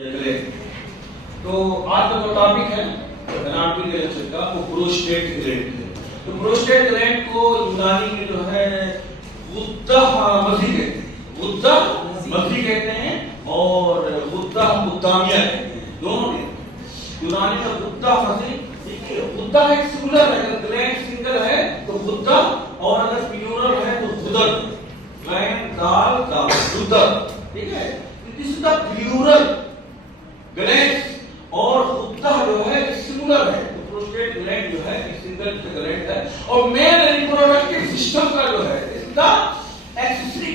तो आज का जो टॉपिक है एनाटॉमी के लेक्चर का वो प्रोस्टेट ग्लैंड है। तो प्रोस्टेट ग्लैंड को यूनानी में जो है गुद्दा मधी कहते हैं, गुद्दा मधी कहते हैं और गुद्दा मुद्दामिया कहते हैं, दोनों में यूनानी में गुद्दा मधी। देखिए गुद्दा एक सिंगुलर है, अगर ग्लैंड सिंगल है तो गुद्दा और अगर प्लूरल है तो गुदर, ग्लैंड दाल का गुदर, ठीक है। This is the plural gland और गुद्दा जो है सिंगुलर है, तो प्रोस्टेट ग्लैंड जो है सिंगल ग्लैंड है। और मेल रिप्रोडक्टिव सिस्टम का जो है इसका accessory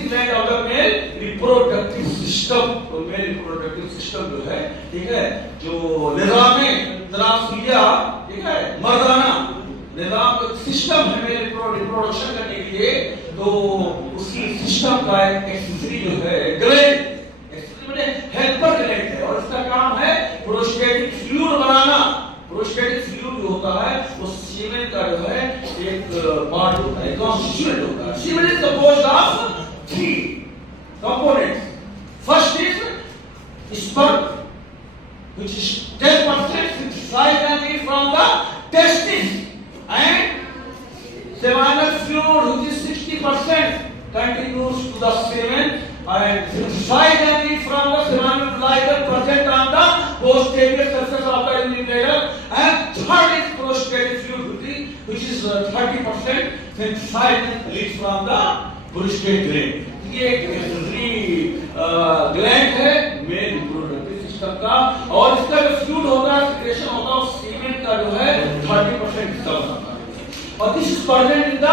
gland of the male reproductive system, तो मेल रिप्रोडक्टिव सिस्टम जो है, ठीक है, जो निजाम तनासुलिया, ठीक है, मर्दाना निजाम का सिस्टम है मेल रिप्रोडक्शन करने के लिए, तो उसी सिस्टम का एक एक्सेसरी जो है ग्लैंड हेल्पर ग्लैंड है और इसका काम है प्रोस्टेटिक फ्लूइड बनाना। प्रोस्टेटिक फ्लूइड जो होता है वो सीमेन का जो है एक पार्ट होता है, कॉन्स्टिट्यूएंट होता है। Semen is composed of 3 components. First is sperm which is 10% synthesized from the testis and seminal fluid which is 60% continues to the semen and synthesized from the seminal lighter present on the posterior surface of the urine bladder, and third is prostatic fluid which is 30% synthesized leads from the prostate gland। ये एक accessory gland है male reproductive system का, और इसका जो fluid होता है secretion होता है सीमेन का जो है 30% हिस्सा बनाता है। और this is present in the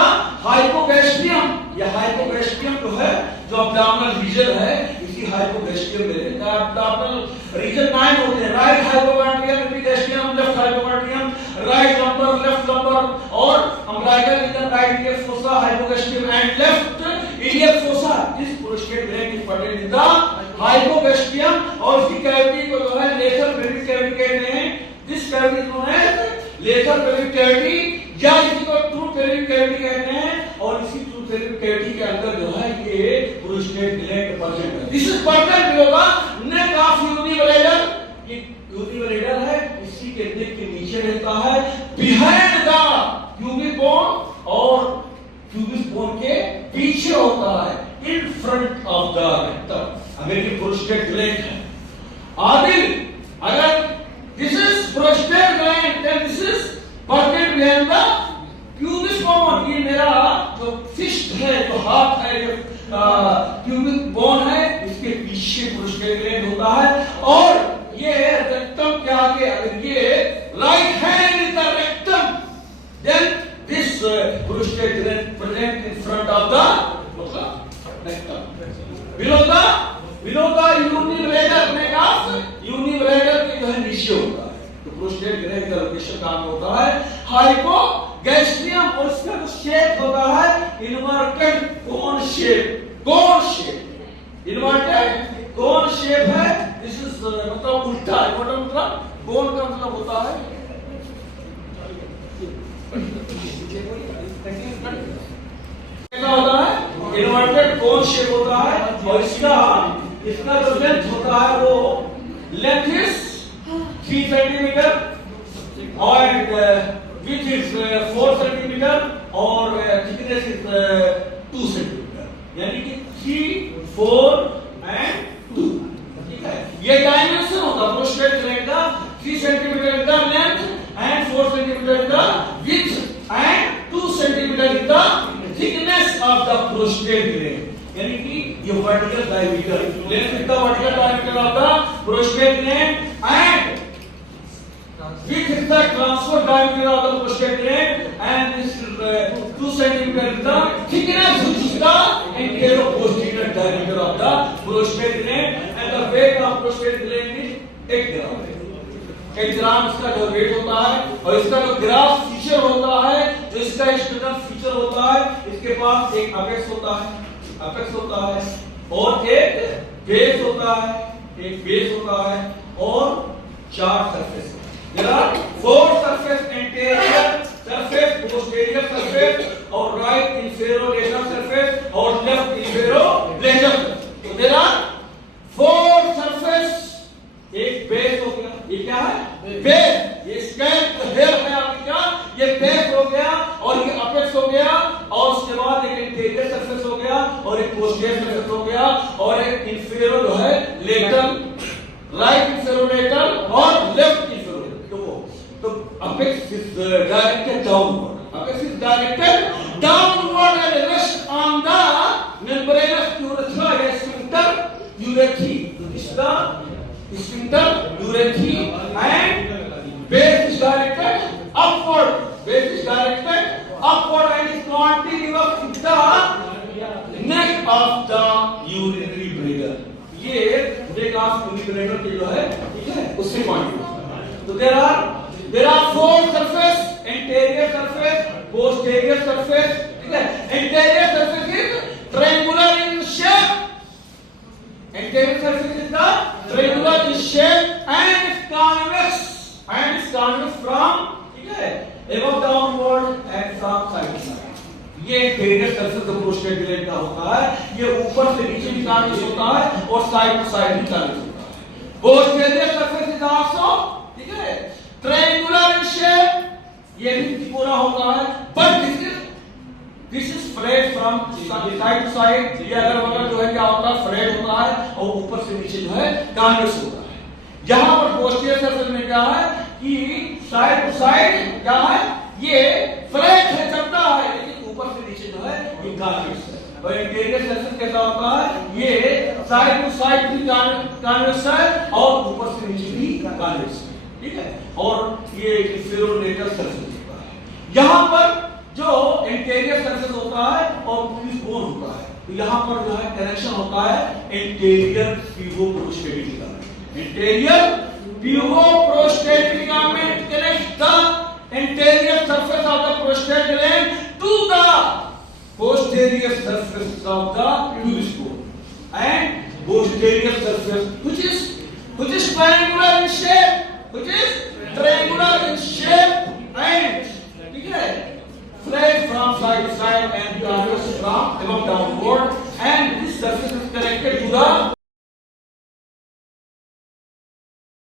hypogastrium. ये हाइपोगैस्ट्रियम जो है जो अब्डोमिनल रीजन है, इसी हाइपोगैस्ट्रियम में रहता है। अब्डोमिनल रीजन 9 होते हैं, right hypogastrium, epigastrium, left hypogastrium, right lumbar, left lumbar, और umbilical region, right iliac fossa, hypogastrium and left iliac fossa. This prostate gland is present in the hypogastrium और इसकी कैविटी को जो है लेसर पेल्विक कैविटी कहते हैं। This cavity जो है लेसर पेल्विक कैविटी या इसी को ट्रू पेल्विक कैविटी कहते हैं, और इसी ट्रू पेल्विक कैविटी के अंदर जो है ये प्रोस्टेट ग्लैंड प्रेजेंट है। This is present below the neck of uni bladder. ये यूनी ब्लैडर है, इसी के नेक के नीचे रहता है, बिहाइंड द प्यूबिक बोन, और प्यूबिक बोन के पीछे होता है, in front of the rectum. अगर ये प्रोस्टेट ग्लैंड है आदिल, अगर this is prostate gland then this is present behind the pubic bone. ये मेरा जो फिस्ट है, जो हाथ है, जो प्यूबिक बोन है, इसके पीछे प्रोस्टेट ग्लैंड होता है। और ये रेक्टम के आगे, अगर ये right hand is the rectum then this prostate gland present in front of the rectum. below the यूनिब्लेडर में ऑफ यूनिब्लेडर के जो है नीचे होता है, तो प्रोस्टेट ग्लैंड का लोकेशन कहां होता है? हाइपोगैस्ट्रियम। और इसका जो शेप होता है inverted cone shape, inverted cone shape है। दिस इज मतलब उल्टा है, मतलब कोन का मतलब होता है क्या होता है? इन्वर्टेड कोन शेप होता है। और इसका जो लेंथ होता है वो लेंथ इज 3 सेंटीमीटर और विड्थ इज 4 सेंटीमीटर और थिकनेस इज 2 सेंटीमीटर, यानी कि 3, 4 एंड 2, ठीक है। ये डायमेंशन होता है प्रोस्टेट ग्लैंड का, 3 सेंटीमीटर का लेंथ एंड 4 सेंटीमीटर का विड्थ एंड 2 सेंटीमीटर का thickness of the prostate gland, यानी कि ये vertical diameter, length is the vertical diameter of the prostate gland and width is the transverse diameter of the prostate gland and this is 2 centimeter is the thickness which is the anterior-posterior diameter of the prostate gland and the weight of prostate gland is 8 gram। 8 ग्राम इसका जो wait होता है। और इसका जो graph feature होता है, जो इसका एक्सटर्नल फीचर होता है, इसके पास एक अपेक्स होता है और एक बेस होता है और 4 surface. There are 4 surface: anterior surface, posterior surface, और right inferior lateral surface और left inferior lateral surface। So there are four surface, एक बेस हो गया, ये क्या है बेस, ये स्कैल्प हेयर है आपकी क्या, ये बेस हो गया और ये अपेक्स हो गया और उसके बाद एक इंटीरियर सरफेस हो गया और एक पोस्टीरियर सरफेस हो गया और एक इंफीरियर जो है लेटरल, राइट इंफीरियर और लेफ्ट इंफीरियर। तो apex is directed downward, apex is directed downward and rest on the membranous urethra sphincter urethrae. This is the sphincter urethrae and base is directed upward. Base is directed upward and is continuous with the neck of the urinary bladder. ये neck of urinary bladder के जो है ठीक है उससे continuous. तो there are four surface, anterior surface, posterior surface, ठीक है. Anterior surface is triangular in shape. Anterior surface is the triangular in shape and is convex from, ठीक है, above downward and from side to side. ये anterior surface जो prostate gland का होता है, ये ऊपर से नीचे भी convex होता है और side to side भी convex होता है. Posterior surface is also, ठीक है, triangular in shape, ये भी पूरा होता है, but this is flat from side to side, ये अगर बगल जो है क्या होता है फ्लैट होता है और ऊपर से नीचे जो है कॉन्वेक्स होता है. यहाँ पर पोस्टीरियर सरफेस में क्या है कि साइड टू साइड क्या है ये फ्लैट है, चलता है, लेकिन ऊपर से नीचे जो है ये कॉन्वेक्स है. और इंटीरियर सरफेस कैसा होता है, ये साइड टू साइड भी कॉन्वेक्स है और ऊपर से नीचे भी कॉन्वेक्स है, ठीक है. और ये इंफीरियर सरफेस होता है. यहाँ पर जो इंटीरियर सरफेस होता है और पुलिस बोन होता है, तो यहाँ पर जो है कनेक्शन होता है interior puboprostatic ligament. Interior puboprostatic ligament connects the interior surface of the prostate gland to the posterior surface of the pubis bone and posterior surface which is triangular in shape, and ठीक है flat from side to side and convex from above downward, and this surface is connected to the